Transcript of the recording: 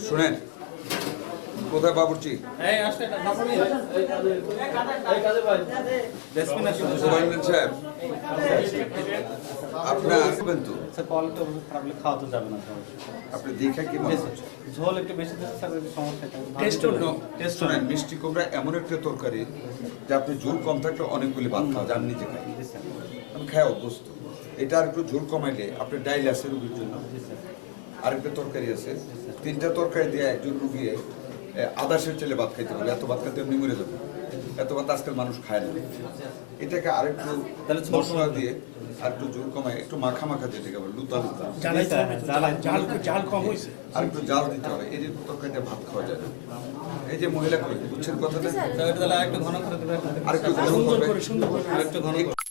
শুনেন কোথায় বাবুর্চি সুপারিনটেন্ডেন্ট সাহেব আপনার আসবেন তো খাওয়া তো যাবে না আপনি দেখে কি মনে হচ্ছে ঝোল একটু বেশি দিতে স্যার সমস্যা শোনেন মিষ্টি কুমড়া এমন একটা তরকারি যে আপনি ঝোল কম থাকলে অনেকগুলি ভাত খাওয়া যান নিজে খাই আমি খাই অভ্যস্ত এটা আর একটু ঝোল কমাইলে আপনার ডাইল আছে রুগীর জন্য আরেকটা তরকারি আছে তিনটা তরকারি দিয়ে একজন রুগী আদাসের চেলে ভাত খাইতে পারবে এত ভাত খাইতে এমনি মরে যাবে এত ভাত আজকাল মানুষ খায় না এটাকে আরেকটু মশলা দিয়ে আর একটু জোর কমায় একটু মাখা মাখা যেটাকে বলে লুতা লুতা আর একটু জাল দিতে হবে এই যে তরকারিটা ভাত খাওয়া যায় না এই যে মহিলা করে বুঝছেন কথাটা একটু ঘন করে দেবে আরেকটু ঘন করবে